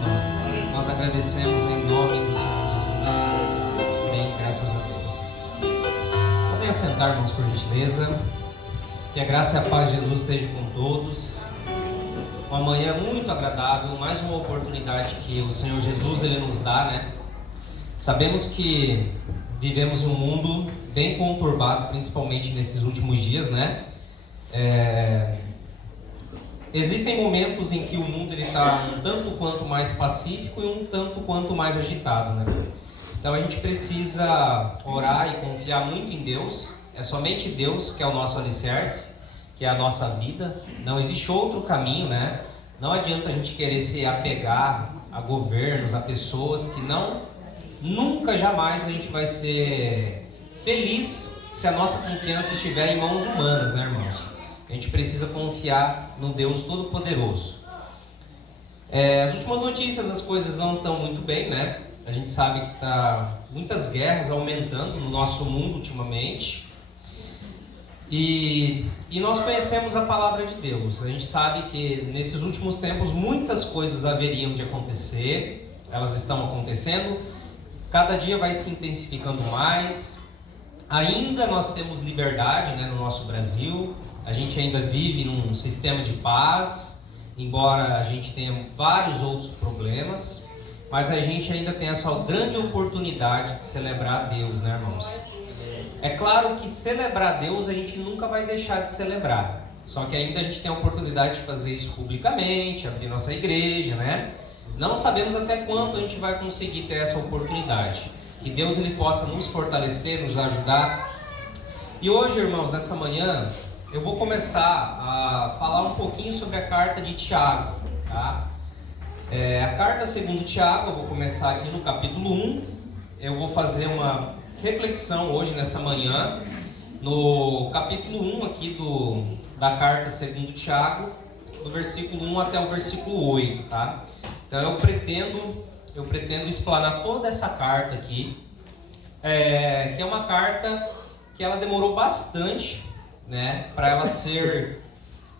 nome. Nós agradecemos em nome do Senhor Jesus. Amém. Graças a Deus. Podem assentar, irmãos, por gentileza. Que a graça e a paz de Jesus estejam com todos. Uma manhã muito agradável, mais uma oportunidade que o Senhor Jesus ele nos dá, né? Sabemos que vivemos um mundo bem conturbado, principalmente nesses últimos dias, né? Existem momentos em que o mundo está um tanto quanto mais pacífico e um tanto quanto mais agitado, né? Então a gente precisa orar e confiar muito em Deus. É somente Deus que é o nosso alicerce, que é a nossa vida. Não existe outro caminho, né? Não adianta a gente querer se apegar a governos, a pessoas que nunca, jamais a gente vai ser feliz se a nossa confiança estiver em mãos humanas, né, irmãos? A gente precisa confiar no Deus Todo-Poderoso. As últimas notícias, as coisas não estão muito bem, né? A gente sabe que está muitas guerras aumentando no nosso mundo ultimamente. E nós conhecemos a palavra de Deus. A gente sabe que nesses últimos tempos muitas coisas haveriam de acontecer. Elas estão acontecendo. Cada dia vai se intensificando mais. Ainda nós temos liberdade, né, no nosso Brasil. A gente ainda vive num sistema de paz, embora a gente tenha vários outros problemas. Mas a gente ainda tem essa grande oportunidade de celebrar a Deus, né, irmãos? É claro que celebrar a Deus a gente nunca vai deixar de celebrar. Só que ainda a gente tem a oportunidade de fazer isso publicamente, abrir nossa igreja, né? Não sabemos até quando a gente vai conseguir ter essa oportunidade. Que Deus ele possa nos fortalecer, nos ajudar. E hoje, irmãos, nessa manhã, eu vou começar a falar um pouquinho sobre a carta de Tiago, tá? A carta segundo Tiago, eu vou começar aqui no capítulo 1. Eu vou fazer uma reflexão hoje, nessa manhã, no capítulo 1 aqui da carta segundo Tiago, do versículo 1 até o versículo 8, tá? Então eu pretendo explanar toda essa carta aqui, que é uma carta que ela demorou bastante, né, para ela ser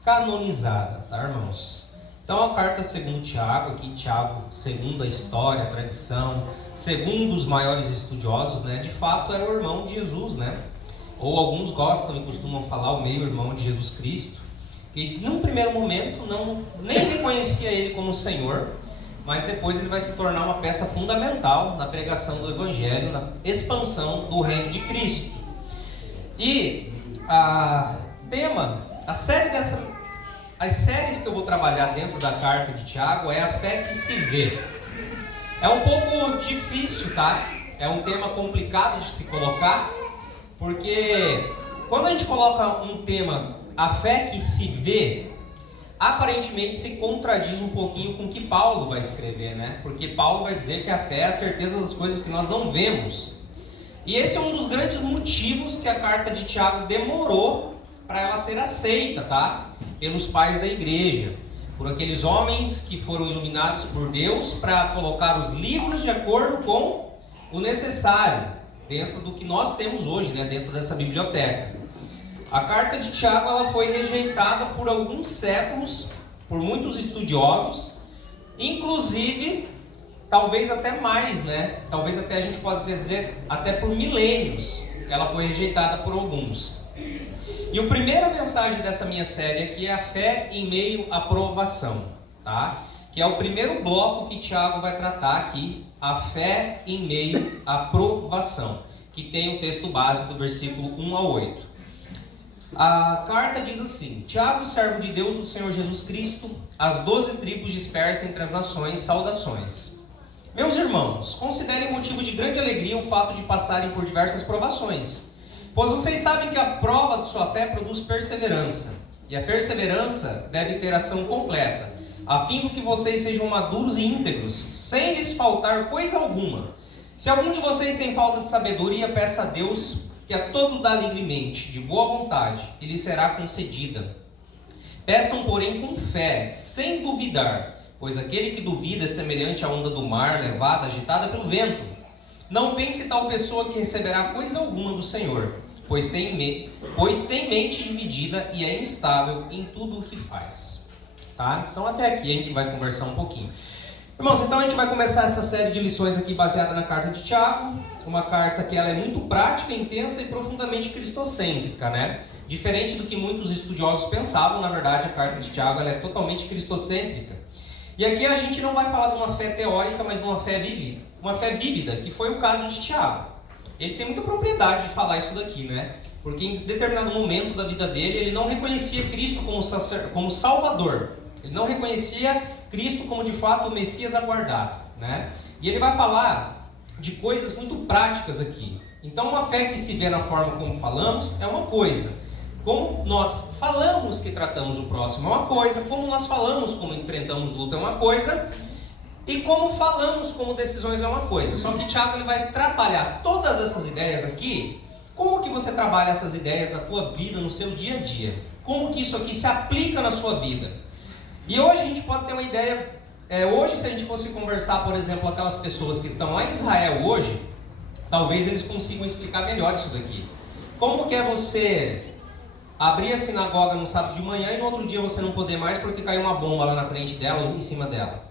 canonizada, tá, irmãos? Então a carta segundo Tiago, aqui Tiago, segundo a história, a tradição, segundo os maiores estudiosos, né, de fato era o irmão de Jesus, né? Ou alguns gostam e costumam falar o meio-irmão de Jesus Cristo, que num primeiro momento nem reconhecia ele como Senhor, mas depois ele vai se tornar uma peça fundamental na pregação do Evangelho, na expansão do reino de Cristo. E as séries que eu vou trabalhar dentro da carta de Tiago é a fé que se vê. É um pouco difícil, tá? É um tema complicado de se colocar, porque quando a gente coloca um tema, a fé que se vê, aparentemente se contradiz um pouquinho com o que Paulo vai escrever, né? Porque Paulo vai dizer que a fé é a certeza das coisas que nós não vemos. E esse é um dos grandes motivos que a carta de Tiago demorou para ela ser aceita, tá? Pelos pais da igreja, por aqueles homens que foram iluminados por Deus para colocar os livros de acordo com o necessário, dentro do que nós temos hoje, né? Dentro dessa biblioteca. A carta de Tiago ela foi rejeitada por alguns séculos, por muitos estudiosos, inclusive, talvez até mais, né? Talvez até a gente pode dizer, até por milênios, ela foi rejeitada por alguns. E a primeira mensagem dessa minha série aqui é a fé em meio à provação, tá? Que é o primeiro bloco que Tiago vai tratar aqui, a fé em meio à provação, que tem o texto base do versículo 1 a 8. A carta diz assim: Tiago, servo de Deus, do Senhor Jesus Cristo, as 12 tribos dispersas entre as nações, saudações. Meus irmãos, considerem motivo de grande alegria o fato de passarem por diversas provações, pois vocês sabem que a prova de sua fé produz perseverança, e a perseverança deve ter ação completa, a fim de que vocês sejam maduros e íntegros, sem lhes faltar coisa alguma. Se algum de vocês tem falta de sabedoria, peça a Deus, que a todo dá livremente, de boa vontade, e lhe será concedida. Peçam, porém, com fé, sem duvidar, pois aquele que duvida é semelhante à onda do mar, levada, agitada pelo vento. Não pense tal pessoa que receberá coisa alguma do Senhor, pois tem mente dividida e é instável em tudo o que faz. Tá? Então até aqui a gente vai conversar um pouquinho. Irmãos, então a gente vai começar essa série de lições aqui baseada na carta de Tiago, uma carta que ela é muito prática, intensa e profundamente cristocêntrica, né? Diferente do que muitos estudiosos pensavam, na verdade a carta de Tiago ela é totalmente cristocêntrica. E aqui a gente não vai falar de uma fé teórica, mas de uma fé vívida. Uma fé vívida, que foi o caso de Tiago. Ele tem muita propriedade de falar isso daqui, né? Porque em determinado momento da vida dele, ele não reconhecia Cristo como Salvador. Ele não reconhecia Cristo como de fato o Messias aguardado, né? E ele vai falar de coisas muito práticas aqui. Então uma fé que se vê na forma como falamos é uma coisa. Como nós falamos que tratamos o próximo é uma coisa. Como nós falamos como enfrentamos luta é uma coisa. E como falamos como decisões é uma coisa. Só que Tiago ele vai trabalhar todas essas ideias aqui. Como que você trabalha essas ideias na tua vida, no seu dia a dia? Como que isso aqui se aplica na sua vida? E hoje a gente pode ter uma ideia, hoje se a gente fosse conversar, por exemplo, aquelas pessoas que estão lá em Israel hoje, talvez eles consigam explicar melhor isso daqui. Como que é você abrir a sinagoga no sábado de manhã e no outro dia você não poder mais porque caiu uma bomba lá na frente dela ou em cima dela?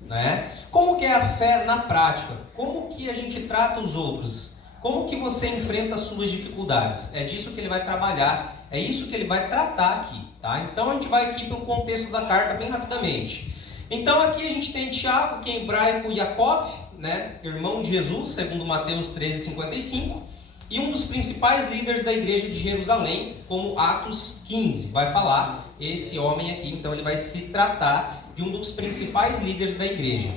Né? Como que é a fé na prática? Como que a gente trata os outros? Como que você enfrenta as suas dificuldades? É disso que ele vai trabalhar, é isso que ele vai tratar aqui, tá? Então a gente vai aqui para o contexto da carta bem rapidamente. Então aqui a gente tem Tiago, que é em hebraico Yaakov, né? Irmão de Jesus, segundo Mateus 13:55, e um dos principais líderes da igreja de Jerusalém, como Atos 15, vai falar esse homem aqui. Então ele vai se tratar de um dos principais líderes da igreja.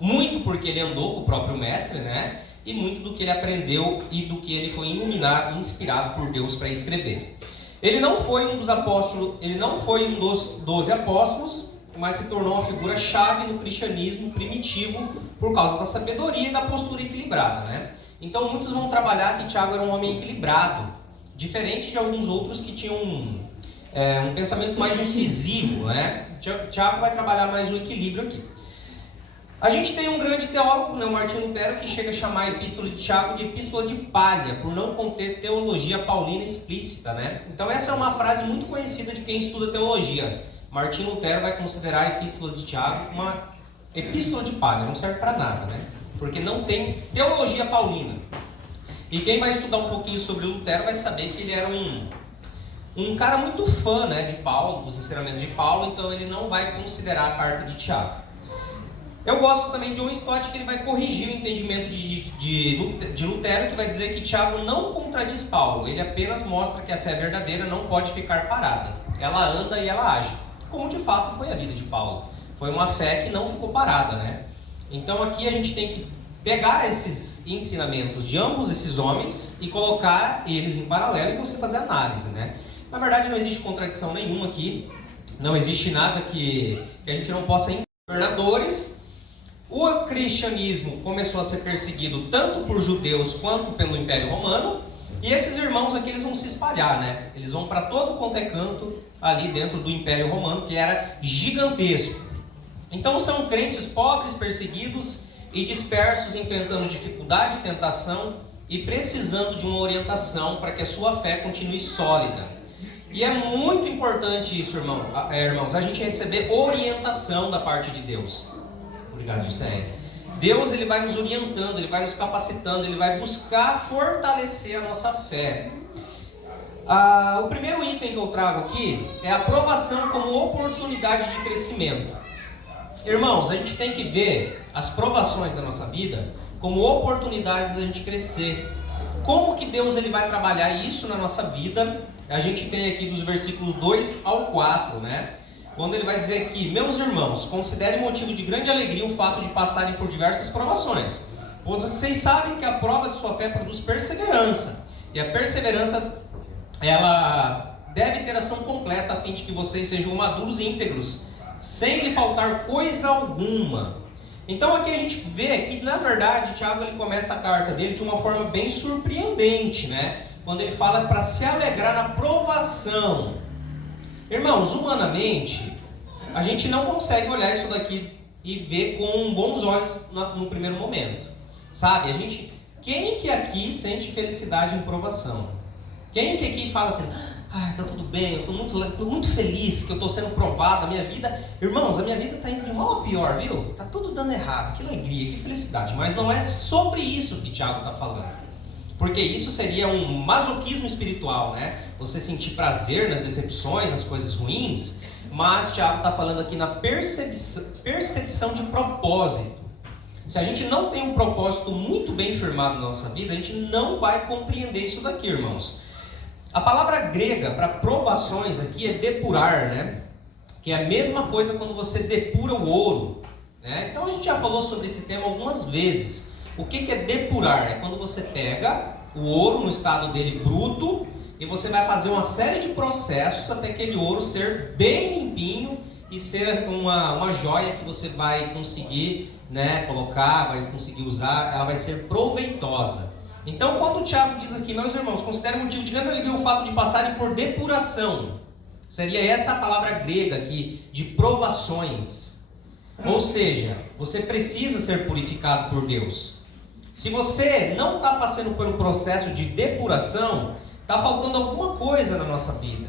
Muito porque ele andou com o próprio mestre, né? E muito do que ele aprendeu e do que ele foi iluminado, inspirado por Deus para escrever. Ele não foi um dos apóstolos, ele não foi um dos 12 apóstolos, mas se tornou uma figura-chave no cristianismo primitivo por causa da sabedoria e da postura equilibrada, né? Então muitos vão trabalhar que Tiago era um homem equilibrado, diferente de alguns outros que tinham um pensamento mais incisivo, né? Tiago vai trabalhar mais o equilíbrio aqui. A gente tem um grande teólogo, né, o Martinho Lutero, que chega a chamar a epístola de Tiago de epístola de palha, por não conter teologia paulina explícita, né? Então essa é uma frase muito conhecida de quem estuda teologia. Martinho Lutero vai considerar a epístola de Tiago uma epístola de palha, não serve para nada, né? Porque não tem teologia paulina. E quem vai estudar um pouquinho sobre Lutero vai saber que ele era um cara muito fã, né, de Paulo, dos ensinamentos de Paulo, então ele não vai considerar a carta de Tiago. Eu gosto também de John Stott, que ele vai corrigir o entendimento de Lutero, que vai dizer que Tiago não contradiz Paulo, ele apenas mostra que a fé verdadeira não pode ficar parada. Ela anda e ela age, como de fato foi a vida de Paulo. Foi uma fé que não ficou parada, né? Então aqui a gente tem que pegar esses ensinamentos de ambos esses homens e colocar eles em paralelo e você fazer análise, né? Na verdade não existe contradição nenhuma aqui, não existe nada que a gente não possa entender. Governadores. O cristianismo começou a ser perseguido tanto por judeus quanto pelo Império Romano. E esses irmãos aqui eles vão se espalhar, né? Eles vão para todo quanto é canto ali dentro do Império Romano, que era gigantesco. Então são crentes pobres, perseguidos e dispersos, enfrentando dificuldade, tentação e precisando de uma orientação para que a sua fé continue sólida. E é muito importante isso, irmãos, a gente receber orientação da parte de Deus. Obrigado, Gisele. Deus ele vai nos orientando, ele vai nos capacitando, ele vai buscar fortalecer a nossa fé. O primeiro item que eu trago aqui é a aprovação como oportunidade de crescimento. Irmãos, a gente tem que ver as provações da nossa vida como oportunidades da gente crescer. Como que Deus ele vai trabalhar isso na nossa vida? A gente tem aqui dos versículos 2 ao 4, né? Quando ele vai dizer aqui: meus irmãos, considerem motivo de grande alegria o fato de passarem por diversas provações, pois vocês sabem que a prova de sua fé produz perseverança, e a perseverança, ela deve ter ação completa, a fim de que vocês sejam maduros e íntegros, sem lhe faltar coisa alguma. Então aqui a gente vê que, na verdade, Tiago ele começa a carta dele de uma forma bem surpreendente, né? Quando ele fala para se alegrar na provação. Irmãos, humanamente, a gente não consegue olhar isso daqui e ver com bons olhos no primeiro momento. Sabe? Quem que aqui sente felicidade em provação? Quem que aqui fala assim: tá tudo bem, eu estou muito feliz que eu estou sendo provado, a minha vida, irmãos, a minha vida está indo de mal a pior, viu? Está tudo dando errado, que alegria, que felicidade, mas não é sobre isso que Tiago está falando. Porque isso seria um masoquismo espiritual, né? Você sentir prazer nas decepções, nas coisas ruins, mas Tiago está falando aqui na percepção de propósito. Se a gente não tem um propósito muito bem firmado na nossa vida, a gente não vai compreender isso daqui, irmãos. A palavra grega para provações aqui é depurar, né? Que é a mesma coisa quando você depura o ouro, né? Então a gente já falou sobre esse tema algumas vezes. O que é depurar? É quando você pega o ouro no estado dele bruto e você vai fazer uma série de processos até aquele ouro ser bem limpinho e ser uma joia que você vai conseguir, né, colocar, vai conseguir usar, ela vai ser proveitosa. Então, quando o Tiago diz aqui, meus irmãos, considere motivo de grande alegria o fato de passarem por depuração. Seria essa a palavra grega aqui, de provações. Ou seja, você precisa ser purificado por Deus. Se você não está passando por um processo de depuração, está faltando alguma coisa na nossa vida.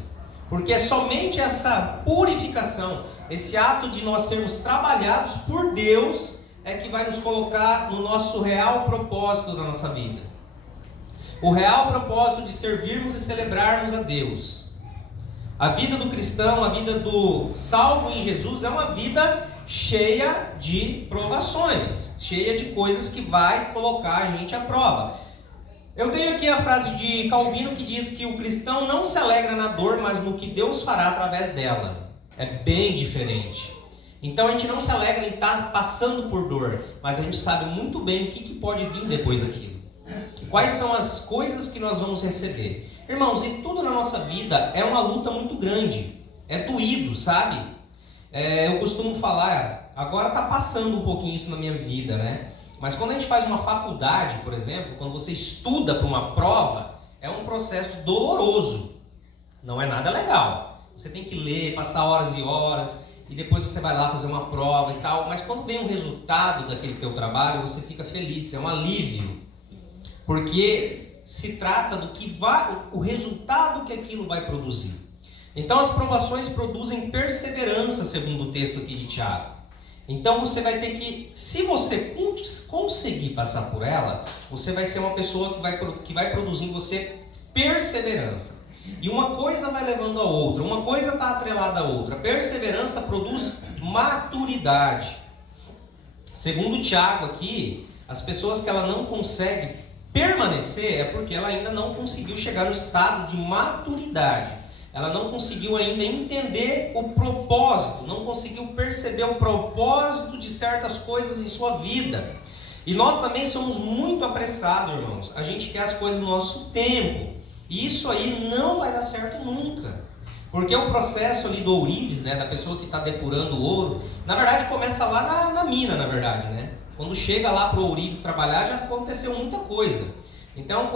Porque é somente essa purificação, esse ato de nós sermos trabalhados por Deus, é que vai nos colocar no nosso real propósito da nossa vida. O real propósito de servirmos e celebrarmos a Deus. A vida do cristão, a vida do salvo em Jesus é uma vida cheia de provações, cheia de coisas que vai colocar a gente à prova. Eu tenho aqui a frase de Calvino que diz que o cristão não se alegra na dor, mas no que Deus fará através dela. É bem diferente. Então a gente não se alegra em estar passando por dor, mas a gente sabe muito bem o que pode vir depois daquilo. Quais são as coisas que nós vamos receber. Irmãos, e tudo na nossa vida é uma luta muito grande. É doído, sabe? Eu costumo falar, agora está passando um pouquinho isso na minha vida, né? Mas quando a gente faz uma faculdade, por exemplo, quando você estuda para uma prova, é um processo doloroso. Não é nada legal. Você tem que ler, passar horas e horas, e depois você vai lá fazer uma prova e tal. Mas quando vem o resultado daquele teu trabalho, você fica feliz, é um alívio. Porque se trata do que vai, o resultado que aquilo vai produzir. Então as provações produzem perseverança, segundo o texto aqui de Tiago. Então você vai ter que, se você conseguir passar por ela, você vai ser uma pessoa que vai produzir em você perseverança. E uma coisa vai levando a outra, uma coisa está atrelada à outra. Perseverança produz maturidade. Segundo Tiago aqui, as pessoas que ela não consegue permanecer é porque ela ainda não conseguiu chegar no estado de maturidade. Ela não conseguiu ainda entender o propósito, não conseguiu perceber o propósito de certas coisas em sua vida. E nós também somos muito apressados, irmãos. A gente quer as coisas no nosso tempo. E isso aí não vai dar certo nunca. Porque o processo ali do ourives, né, da pessoa que está depurando o ouro, na verdade começa lá na mina, na verdade, né? Quando chega lá para o ourives trabalhar, já aconteceu muita coisa. Então,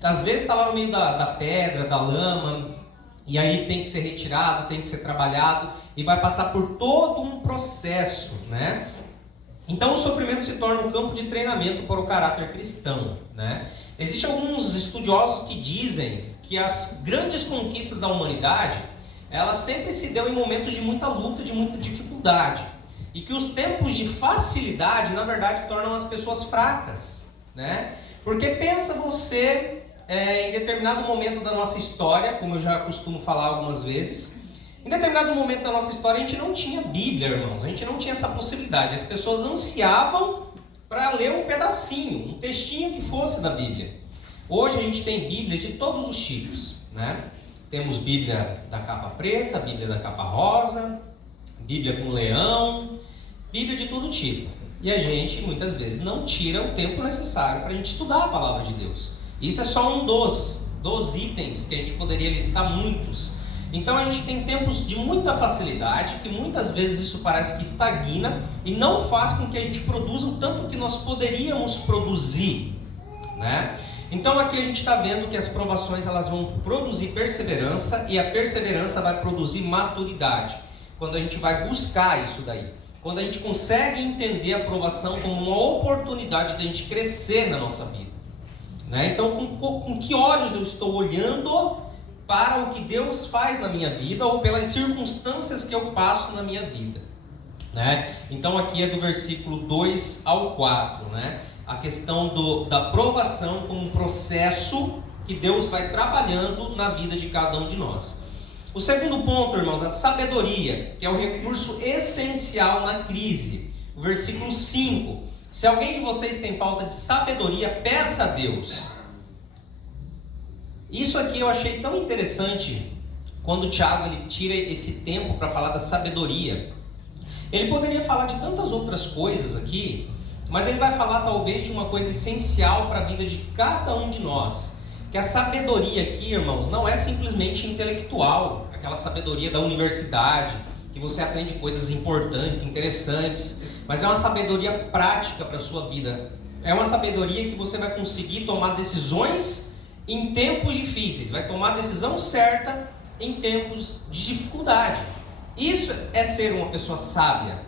às vezes está lá no meio da pedra, da lama, e aí tem que ser retirado, tem que ser trabalhado, e vai passar por todo um processo, né? Então o sofrimento se torna um campo de treinamento para o caráter cristão, né? Existem alguns estudiosos que dizem que as grandes conquistas da humanidade, elas sempre se dão em momentos de muita luta, de muita dificuldade. E que os tempos de facilidade, na verdade, tornam as pessoas fracas, né? Porque pensa você... em determinado momento da nossa história, como eu já costumo falar algumas vezes, em determinado momento da nossa história a gente não tinha Bíblia, irmãos, a gente não tinha essa possibilidade. As pessoas ansiavam para ler um pedacinho, um textinho que fosse da Bíblia. Hoje a gente tem Bíblia de todos os tipos, né? Temos Bíblia da capa preta, Bíblia da capa rosa, Bíblia com leão, Bíblia de todo tipo. E a gente muitas vezes não tira o tempo necessário para a gente estudar a palavra de Deus. Isso é só um dos itens que a gente poderia listar muitos. Então a gente tem tempos de muita facilidade, que muitas vezes isso parece que estagna e não faz com que a gente produza o tanto que nós poderíamos produzir, né? Então aqui a gente está vendo que as provações elas vão produzir perseverança e a perseverança vai produzir maturidade. Quando a gente vai buscar isso daí. Quando a gente consegue entender a provação como uma oportunidade de a gente crescer na nossa vida. Né? Então, com que olhos eu estou olhando para o que Deus faz na minha vida ou pelas circunstâncias que eu passo na minha vida, né? Então aqui é do versículo 2 ao 4, né? A questão da provação como um processo que Deus vai trabalhando na vida de cada um de nós. O segundo ponto, irmãos, a sabedoria, que é o recurso essencial na crise. O versículo 5. Se alguém de vocês tem falta de sabedoria, peça a Deus. Isso aqui eu achei tão interessante quando o Tiago ele tira esse tempo para falar da sabedoria. Ele poderia falar de tantas outras coisas aqui, mas ele vai falar talvez de uma coisa essencial para a vida de cada um de nós. Que a sabedoria aqui, irmãos, não é simplesmente intelectual, aquela sabedoria da universidade, que você aprende coisas importantes, interessantes, mas é uma sabedoria prática para a sua vida. É uma sabedoria que você vai conseguir tomar decisões em tempos difíceis, vai tomar a decisão certa em tempos de dificuldade. Isso é ser uma pessoa sábia,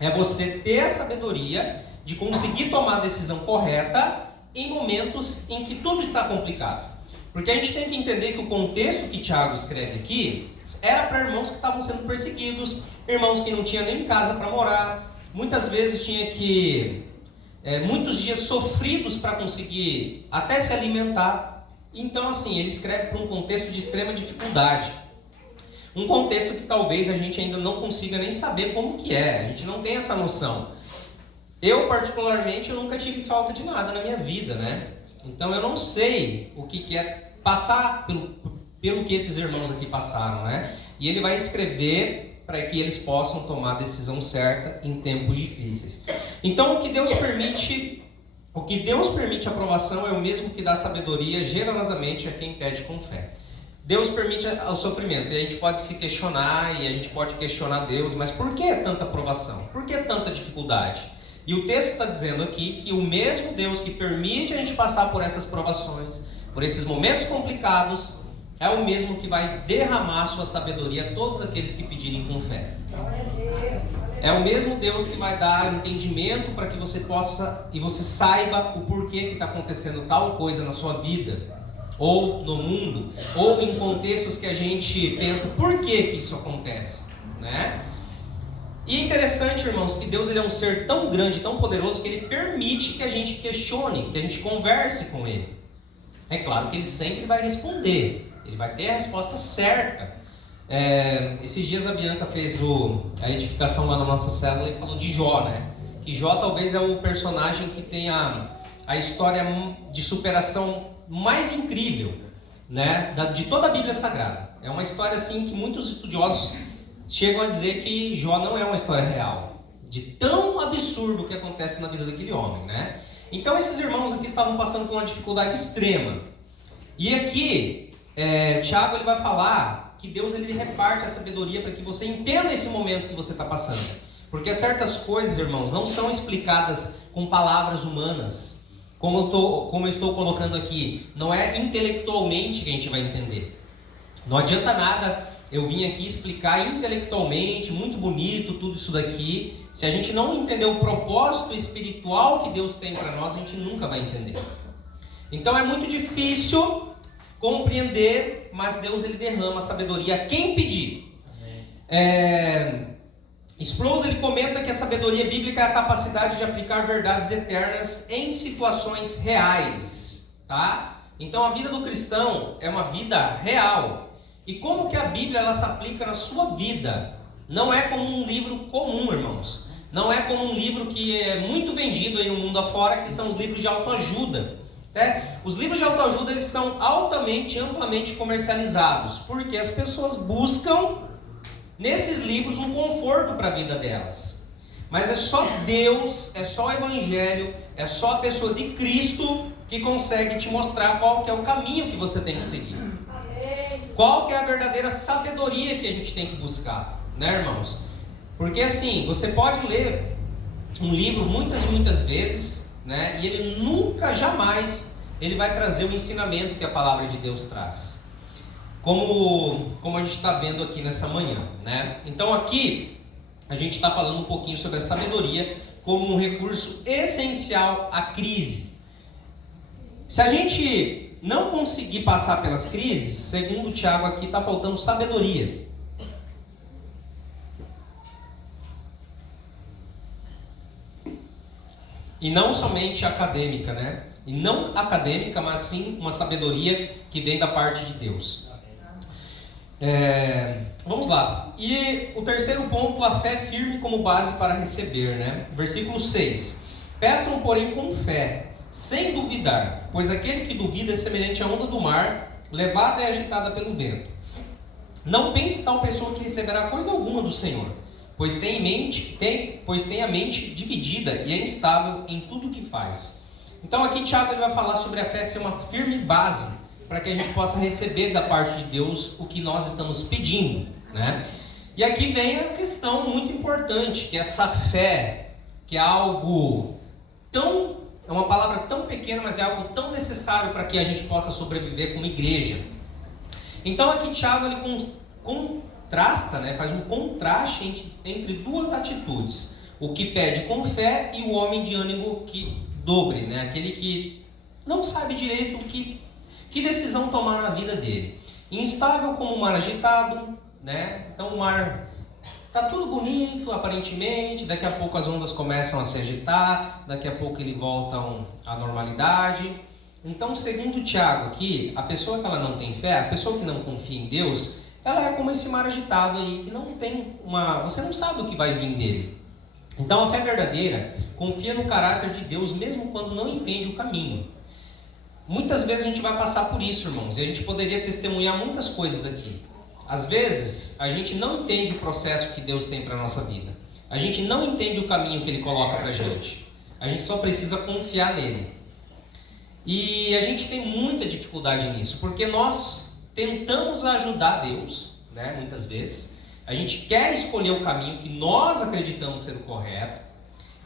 é você ter a sabedoria de conseguir tomar a decisão correta em momentos em que tudo está complicado. Porque a gente tem que entender que o contexto que Tiago escreve aqui era para irmãos que estavam sendo perseguidos, irmãos que não tinham nem casa para morar, muitas vezes tinha que muitos dias sofridos para conseguir até se alimentar. Então assim, ele escreve para um contexto de extrema dificuldade, um contexto que talvez a gente ainda não consiga nem saber como que é, a gente não tem essa noção. Eu particularmente, eu nunca tive falta de nada na minha vida, né? Então eu não sei o que é passar pelo que esses irmãos aqui passaram, né? E ele vai escrever para que eles possam tomar a decisão certa em tempos difíceis. Então o que Deus permite a aprovação é o mesmo que dá sabedoria generosamente a quem pede com fé. Deus permite o sofrimento, e a gente pode se questionar, e a gente pode questionar Deus, mas por que tanta aprovação? Por que tanta dificuldade? E o texto está dizendo aqui que o mesmo Deus que permite a gente passar por essas provações, por esses momentos complicados, é o mesmo que vai derramar sua sabedoria a todos aqueles que pedirem com fé. É o mesmo Deus que vai dar entendimento para que você possa e você saiba o porquê que está acontecendo tal coisa na sua vida, ou no mundo, ou em contextos que a gente pensa, por que isso acontece, né? E é interessante, irmãos, que Deus ele é um ser tão grande, tão poderoso, que Ele permite que a gente questione, que a gente converse com Ele. É claro que Ele sempre vai responder, Ele vai ter a resposta certa. Esses dias a Bianca fez a edificação lá na nossa célula e falou de Jó, né? Que Jó talvez é o personagem que tem a história de superação mais incrível, né? De toda a Bíblia Sagrada. É uma história assim que muitos estudiosos chegam a dizer que Jó não é uma história real, de tão absurdo que acontece na vida daquele homem, né? Então esses irmãos aqui estavam passando por uma dificuldade extrema. E aqui, Tiago ele vai falar que Deus ele reparte a sabedoria para que você entenda esse momento que você está passando. Porque certas coisas, irmãos, não são explicadas com palavras humanas. Como eu estou colocando aqui, não é intelectualmente que a gente vai entender. Não adianta nada eu vim aqui explicar intelectualmente, muito bonito, tudo isso daqui. Se a gente não entender o propósito espiritual que Deus tem para nós, a gente nunca vai entender. Então é muito difícil compreender, mas Deus ele derrama a sabedoria a quem pedir. Sproul ele comenta que a sabedoria bíblica é a capacidade de aplicar verdades eternas em situações reais, tá? Então a vida do cristão é uma vida real. E como que a Bíblia ela se aplica na sua vida? Não é como um livro comum, irmãos. Não é como um livro que é muito vendido aí no mundo afora, que são os livros de autoajuda. Os livros de autoajuda eles são altamente, amplamente comercializados, porque as pessoas buscam nesses livros um conforto para a vida delas. Mas é só Deus, é só o Evangelho, é só a pessoa de Cristo que consegue te mostrar qual que é o caminho que você tem que seguir. Qual que é a verdadeira sabedoria que a gente tem que buscar, né, irmãos? Porque assim, você pode ler um livro muitas e muitas vezes, né, e ele nunca, jamais, ele vai trazer o ensinamento que a palavra de Deus traz. Como a gente está vendo aqui nessa manhã, né? Então aqui, a gente está falando um pouquinho sobre a sabedoria como um recurso essencial à crise. Se a gente não conseguir passar pelas crises, segundo o Tiago aqui, está faltando sabedoria. E não somente acadêmica, né? E não acadêmica, mas sim uma sabedoria que vem da parte de Deus. Vamos lá. E o terceiro ponto, a fé firme como base para receber, né? Versículo 6. Peçam, porém, com fé, sem duvidar, pois aquele que duvida é semelhante à onda do mar, levada e agitada pelo vento. Não pense tal pessoa que receberá coisa alguma do Senhor, pois tem a mente dividida e é instável em tudo o que faz. Então aqui Tiago ele vai falar sobre a fé ser uma firme base para que a gente possa receber da parte de Deus o que nós estamos pedindo, né? E aqui vem a questão muito importante, que essa fé, que é algo é uma palavra tão pequena, mas é algo tão necessário para que a gente possa sobreviver como igreja. Então aqui Tiago ele contrasta, né, faz um contraste entre duas atitudes: o que pede com fé e o homem de ânimo que dobre, né, aquele que não sabe direito que decisão tomar na vida dele. Instável como o mar agitado, né? Então o mar está tudo bonito aparentemente, daqui a pouco as ondas começam a se agitar, daqui a pouco eles voltam à normalidade. Então, segundo Tiago aqui, a pessoa que ela não tem fé, a pessoa que não confia em Deus, ela é como esse mar agitado aí, que não tem você não sabe o que vai vir dele. Então a fé verdadeira confia no caráter de Deus mesmo quando não entende o caminho. Muitas vezes a gente vai passar por isso, irmãos, e a gente poderia testemunhar muitas coisas aqui. Às vezes a gente não entende o processo que Deus tem para a nossa vida. A gente não entende o caminho que Ele coloca para a gente. A gente só precisa confiar nele. E a gente tem muita dificuldade nisso, porque nós tentamos ajudar Deus, né, muitas vezes. A gente quer escolher o caminho que nós acreditamos ser o correto.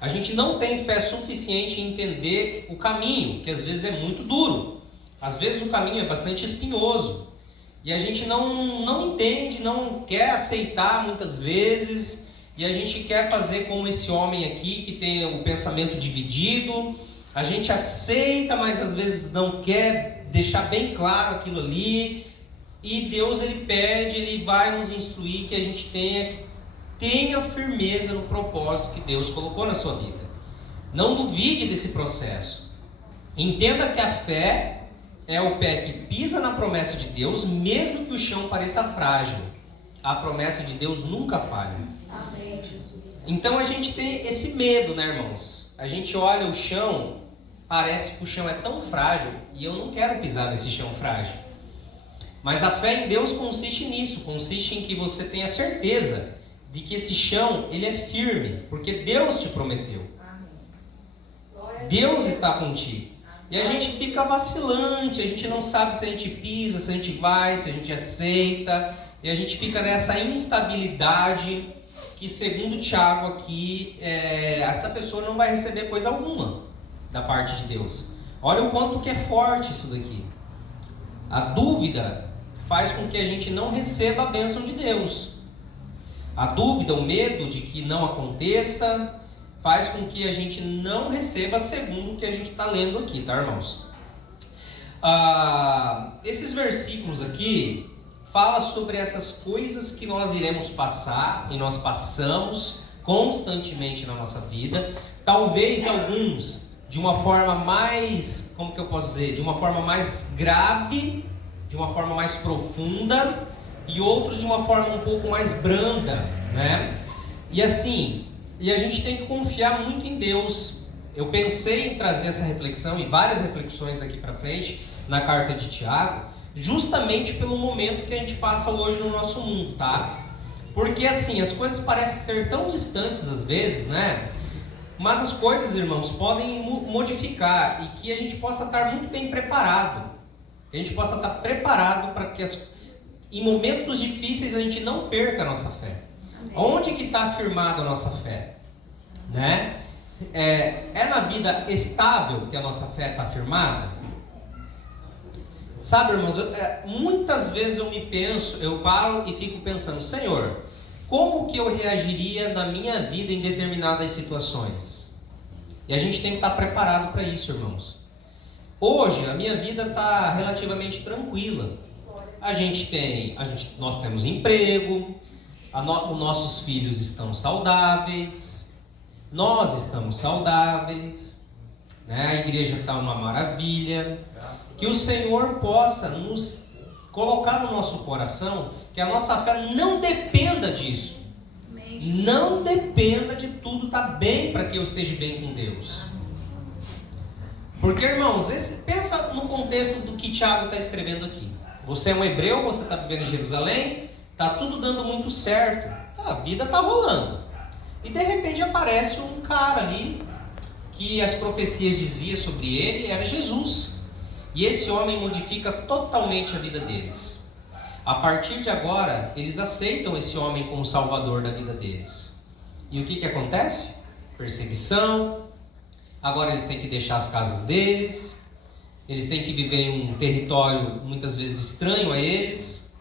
A gente não tem fé suficiente em entender o caminho, que às vezes é muito duro. Às vezes o caminho é bastante espinhoso. E a gente não entende, não quer aceitar muitas vezes. E a gente quer fazer como esse homem aqui, que tem o pensamento dividido. A gente aceita, mas às vezes não quer deixar bem claro aquilo ali. E Deus ele pede, ele vai nos instruir que a gente tenha firmeza no propósito que Deus colocou na sua vida. Não duvide desse processo. Entenda que a fé é o pé que pisa na promessa de Deus, mesmo que o chão pareça frágil. A promessa de Deus nunca falha. Amém, Jesus. Então a gente tem esse medo, né, irmãos? A gente olha o chão, parece que o chão é tão frágil, e eu não quero pisar nesse chão frágil. Mas a fé em Deus consiste nisso, consiste em que você tenha certeza de que esse chão, ele é firme, porque Deus te prometeu. Deus está contigo. E a gente fica vacilante, a gente não sabe se a gente pisa, se a gente vai, se a gente aceita, e a gente fica nessa instabilidade que, segundo Tiago aqui, essa pessoa não vai receber coisa alguma da parte de Deus. Olha o quanto que é forte isso daqui. A dúvida faz com que a gente não receba a bênção de Deus. A dúvida, o medo de que não aconteça, faz com que a gente não receba segundo o que a gente está lendo aqui, tá, irmãos? Esses versículos aqui falam sobre essas coisas que nós iremos passar, e nós passamos constantemente na nossa vida. Talvez alguns de uma forma mais, como que eu posso dizer, de uma forma mais grave, de uma forma mais profunda, e outros de uma forma um pouco mais branda, né? E assim, a gente tem que confiar muito em Deus. Eu pensei em trazer essa reflexão e várias reflexões daqui para frente na carta de Tiago, justamente pelo momento que a gente passa hoje no nosso mundo, tá? Porque assim, as coisas parecem ser tão distantes às vezes, né? Mas as coisas, irmãos, podem modificar, e que a gente possa estar muito bem preparado. Que a gente possa estar preparado para que em momentos difíceis a gente não perca a nossa fé. Amém. Onde que está afirmada a nossa fé? Né? É na vida estável que a nossa fé está afirmada? Sabe, irmãos, muitas vezes eu paro e fico pensando: Senhor, como que eu reagiria na minha vida em determinadas situações? E a gente tem que estar preparado para isso, irmãos. Hoje a minha vida está relativamente tranquila. Nós temos emprego, os nossos filhos estão saudáveis, nós estamos saudáveis, né? A igreja está uma maravilha. Que o Senhor possa nos colocar no nosso coração que a nossa fé não dependa disso. Não dependa de tudo estar bem para que eu esteja bem com Deus. Porque, irmãos, pensa no contexto do que Tiago está escrevendo aqui. Você é um hebreu, você está vivendo em Jerusalém, está tudo dando muito certo, a vida está rolando. E de repente aparece um cara ali, que as profecias diziam sobre ele, era Jesus. E esse homem modifica totalmente a vida deles. A partir de agora, eles aceitam esse homem como salvador da vida deles. E o que acontece? Perseguição. Agora eles têm que deixar as casas deles. Eles têm que viver em um território muitas vezes estranho a eles,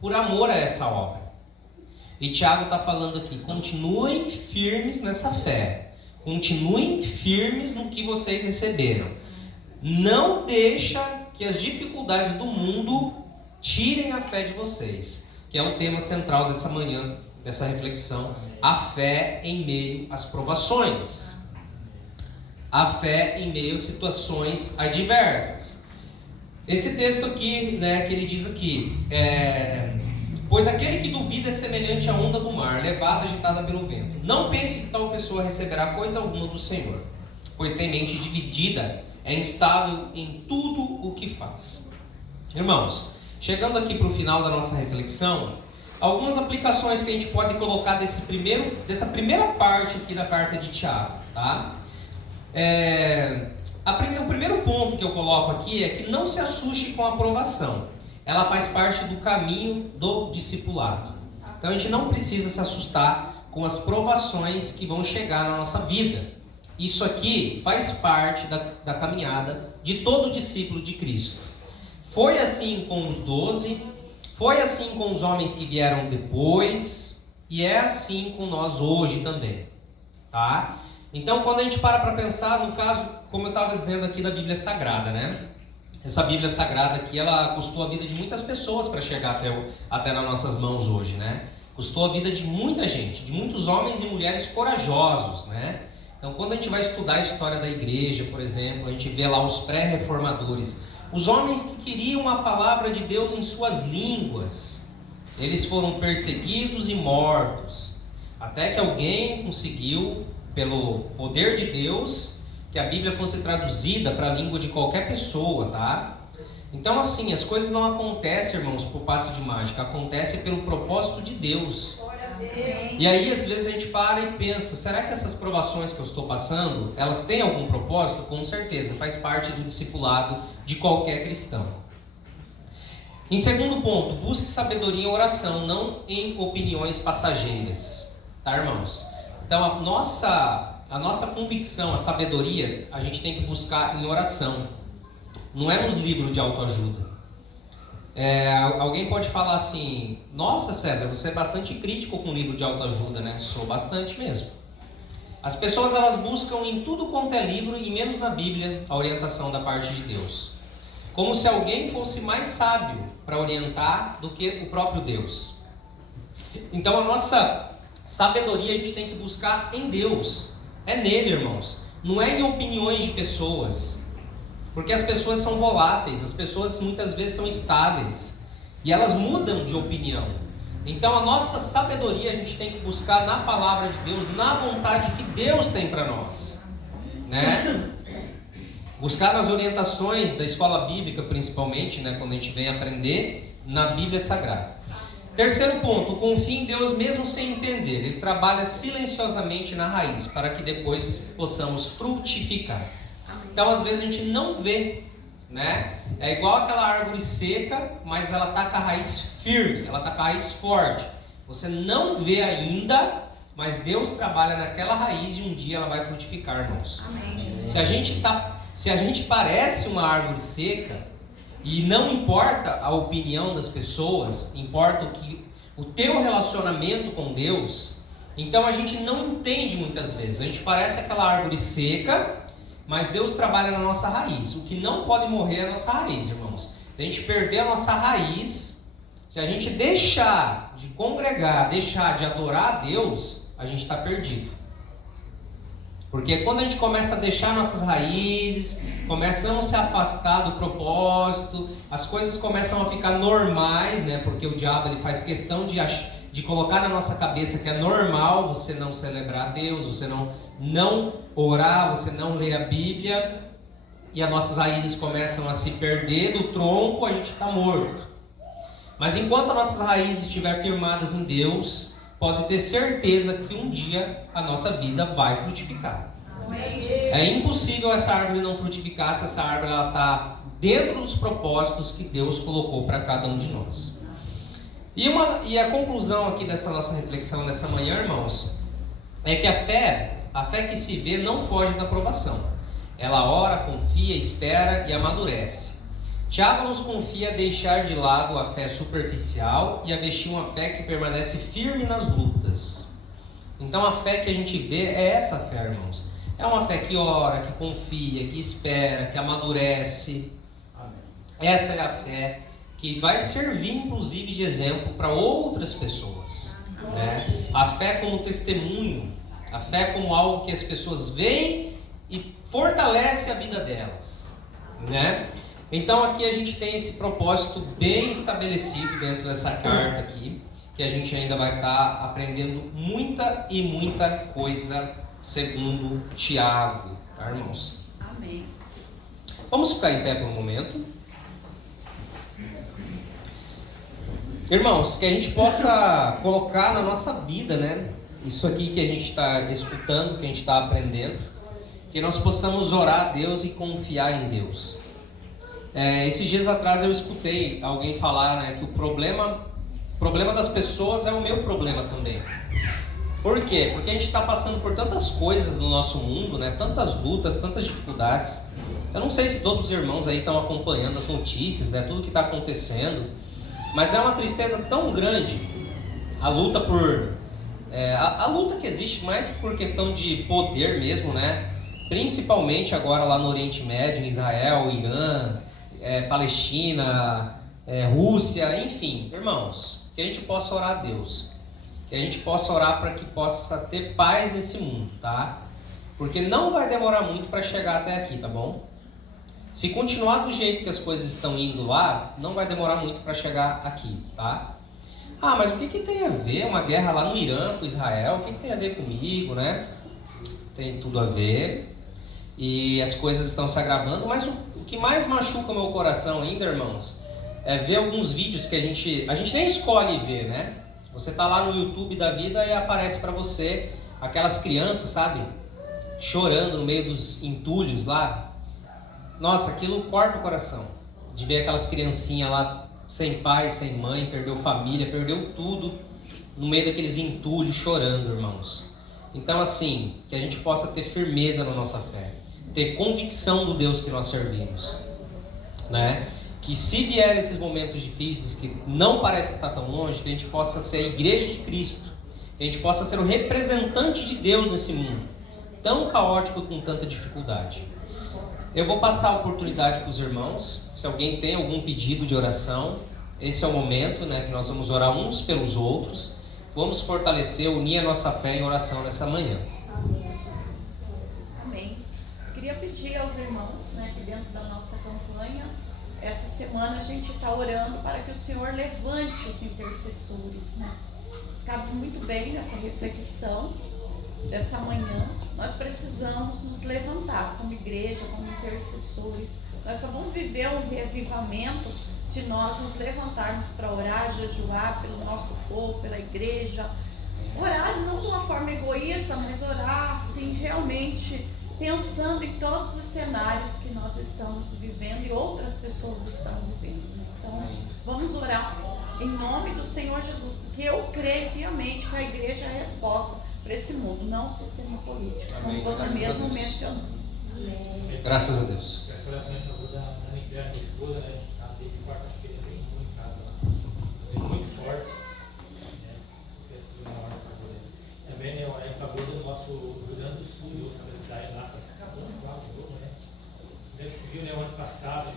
por amor a essa obra. E Tiago está falando aqui, continuem firmes nessa fé. Continuem firmes no que vocês receberam. Não deixa que as dificuldades do mundo tirem a fé de vocês, que é o tema central dessa manhã, dessa reflexão, a fé em meio às provações. A fé em meio a situações adversas. Esse texto aqui, né, que ele diz aqui, pois aquele que duvida é semelhante à onda do mar, levada e agitada pelo vento. Não pense que tal pessoa receberá coisa alguma do Senhor, pois tem mente dividida, é instável em tudo o que faz. Irmãos, chegando aqui para o final da nossa reflexão, algumas aplicações que a gente pode colocar dessa primeira parte aqui da carta de Tiago, tá? O primeiro ponto que eu coloco aqui é que não se assuste com a aprovação. Ela faz parte do caminho do discipulado. Então a gente não precisa se assustar com as provações que vão chegar na nossa vida. Isso aqui faz parte da caminhada de todo discípulo de Cristo. Foi assim com os 12, foi assim com os homens que vieram depois, e é assim com nós hoje também, tá? Então, quando a gente para pensar, no caso, como eu estava dizendo aqui da Bíblia Sagrada, né? Essa Bíblia Sagrada aqui, ela custou a vida de muitas pessoas para chegar até nas nossas mãos hoje, né? Custou a vida de muita gente, de muitos homens e mulheres corajosos, né? Então, quando a gente vai estudar a história da igreja, por exemplo, a gente vê lá os pré-reformadores, os homens que queriam a palavra de Deus em suas línguas, eles foram perseguidos e mortos, até que alguém conseguiu, pelo poder de Deus, que a Bíblia fosse traduzida para a língua de qualquer pessoa, tá? Então, assim, as coisas não acontecem, irmãos, por passe de mágica, acontecem pelo propósito de Deus. E aí, às vezes, a gente para e pensa, será que essas provações que eu estou passando, elas têm algum propósito? Com certeza, faz parte do discipulado de qualquer cristão. Em segundo ponto, busque sabedoria em oração, não em opiniões passageiras, tá, irmãos? Então, a nossa convicção, a sabedoria, a gente tem que buscar em oração. Não é nos livros de autoajuda. Alguém pode falar assim, nossa César, você é bastante crítico com o livro de autoajuda, né? Sou bastante mesmo. As pessoas, elas buscam em tudo quanto é livro, e menos na Bíblia, a orientação da parte de Deus. Como se alguém fosse mais sábio para orientar do que o próprio Deus. Então, a nossa sabedoria a gente tem que buscar em Deus. É nele, irmãos. Não é em opiniões de pessoas. Porque as pessoas são voláteis, as pessoas muitas vezes são instáveis. E elas mudam de opinião. Então a nossa sabedoria a gente tem que buscar na palavra de Deus, na vontade que Deus tem para nós. Né? Buscar nas orientações da escola bíblica, principalmente, né, quando a gente vem aprender na Bíblia Sagrada. Terceiro ponto, confie em Deus mesmo sem entender. Ele trabalha silenciosamente na raiz, para que depois possamos frutificar. Então, às vezes a gente não vê, né? É igual aquela árvore seca, mas ela está com a raiz firme, ela está com a raiz forte. Você não vê ainda, mas Deus trabalha naquela raiz e um dia ela vai frutificar, irmãos. Amém. Se a gente parece uma árvore seca, e não importa a opinião das pessoas, importa o teu relacionamento com Deus, então a gente não entende muitas vezes. A gente parece aquela árvore seca, mas Deus trabalha na nossa raiz. O que não pode morrer é a nossa raiz, irmãos. Se a gente perder a nossa raiz, se a gente deixar de congregar, deixar de adorar a Deus, a gente está perdido. Porque quando a gente começa a deixar nossas raízes, começamos a se afastar do propósito, as coisas começam a ficar normais, né? Porque o diabo ele faz questão de colocar na nossa cabeça que é normal você não celebrar a Deus, você não orar, você não ler a Bíblia, e as nossas raízes começam a se perder do tronco, a gente está morto. Mas enquanto as nossas raízes estiverem firmadas em Deus, pode ter certeza que um dia a nossa vida vai frutificar. É impossível essa árvore não frutificar se essa árvore está dentro dos propósitos que Deus colocou para cada um de nós. E a conclusão aqui dessa nossa reflexão nessa manhã, irmãos, é que a fé que se vê não foge da provação. Ela ora, confia, espera e amadurece. Tiago nos confia a deixar de lado a fé superficial e a vestir uma fé que permanece firme nas lutas. Então a fé que a gente vê é essa fé, irmãos. É uma fé que ora, que confia, que espera, que amadurece. Amém. Essa é a fé que vai servir inclusive de exemplo para outras pessoas, né? A fé como testemunho, a fé como algo que as pessoas veem e fortalece a vida delas, né? Então aqui a gente tem esse propósito bem estabelecido dentro dessa carta aqui, que a gente ainda vai estar aprendendo muita e muita coisa segundo Tiago, tá, irmãos? Amém. Vamos ficar em pé por um momento. Irmãos, que a gente possa colocar na nossa vida, né? Isso aqui que a gente está escutando, que a gente está aprendendo, que nós possamos orar a Deus e confiar em Deus. Esses dias atrás eu escutei alguém falar, né, que o problema das pessoas é o meu problema também. Por quê? Porque a gente está passando por tantas coisas no nosso mundo, né, tantas lutas, tantas dificuldades. Eu não sei se todos os irmãos aí estão acompanhando as notícias, né, tudo que está acontecendo, mas é uma tristeza tão grande a luta a luta que existe mais por questão de poder mesmo, né? Principalmente agora lá no Oriente Médio, em Israel, Irã, Palestina, Rússia, enfim, irmãos, que a gente possa orar a Deus, que a gente possa orar para que possa ter paz nesse mundo, tá? Porque não vai demorar muito para chegar até aqui, tá bom? Se continuar do jeito que as coisas estão indo lá, não vai demorar muito para chegar aqui, tá? Ah, mas o que tem a ver uma guerra lá no Irã com Israel? O que tem a ver comigo, né? Tem tudo a ver. E as coisas estão se agravando, mas o que mais machuca o meu coração ainda, irmãos, é ver alguns vídeos que a gente nem escolhe ver, né? Você tá lá no YouTube da vida e aparece para você aquelas crianças, sabe? Chorando no meio dos entulhos lá. Nossa, aquilo corta o coração. De ver aquelas criancinhas lá sem pai, sem mãe, perdeu família, perdeu tudo no meio daqueles entulhos chorando, irmãos. Então assim, que a gente possa ter firmeza na nossa fé, ter convicção do Deus que nós servimos, né? Que se vier esses momentos difíceis que não parece estar tão longe, que a gente possa ser a igreja de Cristo, que a gente possa ser o representante de Deus nesse mundo tão caótico com tanta dificuldade. Eu vou passar a oportunidade para os irmãos. Se alguém tem algum pedido de oração, esse é o momento, né, que nós vamos orar uns pelos outros. Vamos fortalecer, unir a nossa fé em oração nessa manhã. Amém. Queria pedir aos irmãos, né, que dentro da nossa campanha, essa semana a gente está orando para que o Senhor levante os intercessores, né? Cabe muito bem nessa reflexão dessa manhã. Nós precisamos nos levantar como igreja, como intercessores. Nós só vamos viver um reavivamento se nós nos levantarmos para orar, jejuar pelo nosso povo, pela igreja. Orar não de uma forma egoísta, mas orar assim, realmente pensando em todos os cenários que nós estamos vivendo e outras pessoas estão vivendo. Então, vamos orar em nome do Senhor Jesus, porque eu creio piamente que a igreja é a resposta para esse mundo, não o sistema político, como você mesmo mencionou. Graças a Deus. Essa oração em favor da minha esposa, né? Ela teve quarta-feira bem ruim em casa lá, muito forte, né? Também é em favor do nosso Rio Grande do Sul, outra cidade lá, está se acabando lá de novo, né? viu, né, o ano passado,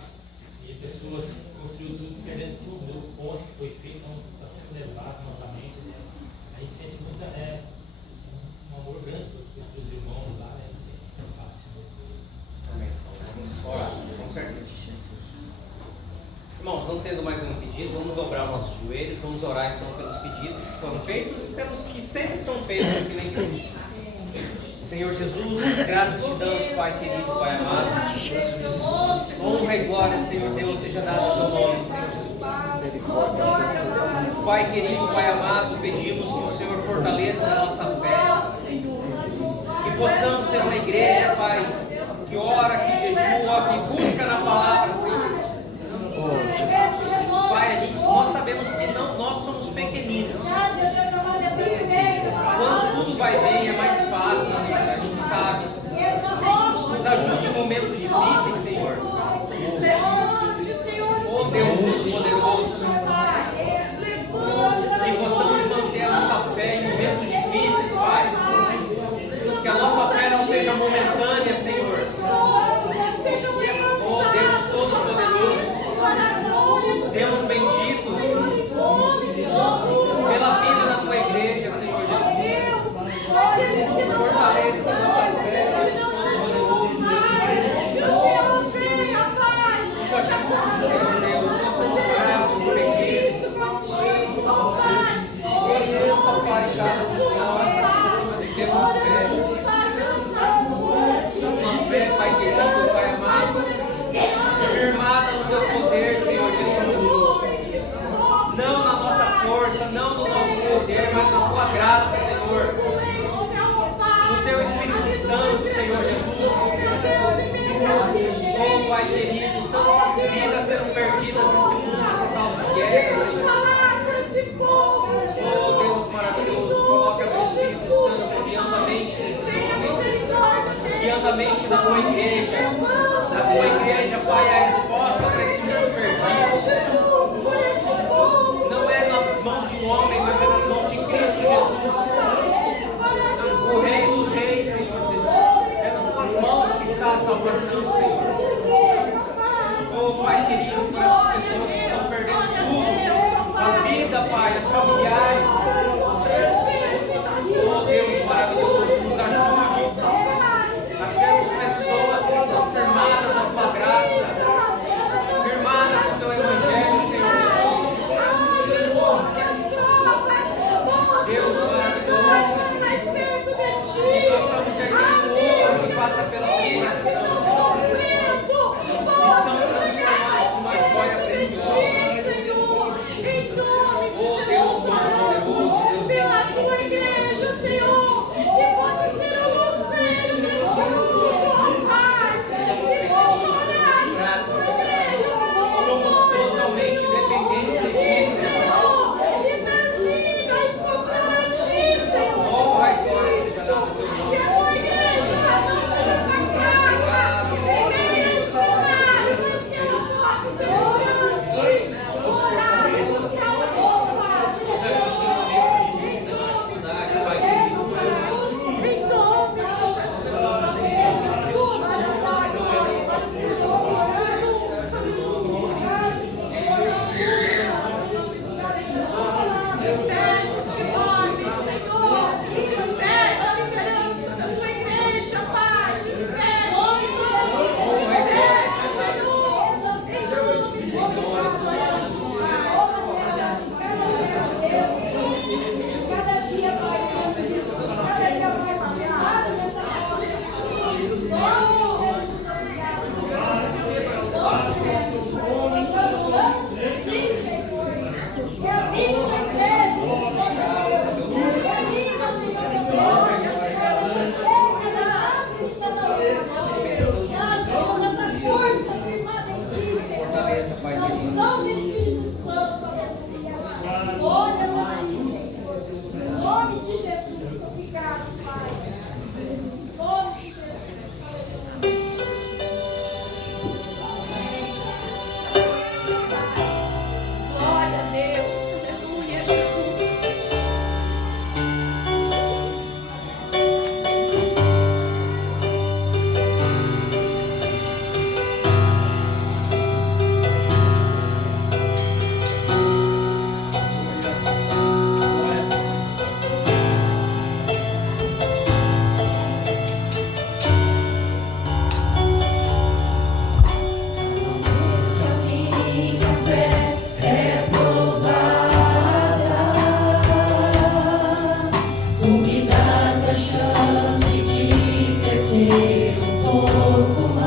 e pessoas construíram tudo, perdendo tudo, né, o ponte que foi feito, então está sendo levado novamente. A gente sente muito, um amor grande pelos irmãos lá, né? É fácil. Amém. Vamos orar, com certeza. Irmãos, não tendo mais nenhum pedido, vamos dobrar nossos joelhos, vamos orar então pelos pedidos que foram feitos e pelos que sempre são feitos aqui na igreja. Senhor Jesus, graças te damos, Pai querido, Pai amado. Honra e glória, Senhor Deus, seja dada ao teu nome, Senhor Jesus. Pai querido, Pai amado, pedimos que o Senhor fortaleça a nossa fé. Que possamos ser uma igreja, Pai, que ora, que jejua, que busca na palavra, Senhor. Pai, nós sabemos que nós somos pequeninos. Quando tudo vai bem é mais fácil, Senhor, a gente sabe. Nos ajude em momentos difíceis, Senhor. Oh Deus Todo-Poderoso, que possamos manter a nossa fé em momentos difíceis, Pai. Que a nossa fé não seja momentânea, Senhor. Oh Deus Todo-Poderoso, Deus bendito, pela vida da tua igreja, Senhor Jesus. Fortaleça a nossa fé, Deus Todo-Poderoso, nos ajude, Senhor Deus, nós somos fracos, pequenos. Conheça, Pai, cada um de nós, possamos ter uma fé, Pai querido, Pai amado, firmada no teu poder, Senhor Jesus. Não na nossa força, não no nosso poder, mas na tua graça, Senhor. No teu Espírito Santo, Senhor Jesus. Oh, Pai querido, tantas vidas sendo perdidas nesse mundo por causa de guerra, Senhor. Oh, Deus maravilhoso, coloca teu Espírito Santo guiando a mente desses homens, guiando a mente da tua igreja. Da tua igreja, Pai, a resposta para esse mundo perdido. Não é nas mãos de um homem, mas é nas mãos de Cristo Jesus. O Rei dos Reis, Senhor Deus. É nas tuas mãos que está a salvação, Senhor. Oh, Pai querido, para essas pessoas que estão perdendo tudo, a vida, Pai, as familiares. Oh, Deus maravilhoso, nos ajude a sermos pessoas que estão firmadas na tua graça, firmadas no teu evangelho, Senhor Jesus. Deus maravilhoso, que possamos ser como ouro que passa pela coração, Senhor, e são transformados numa joia preciosa. Oh Deus Todo-Poderoso, pouco mais.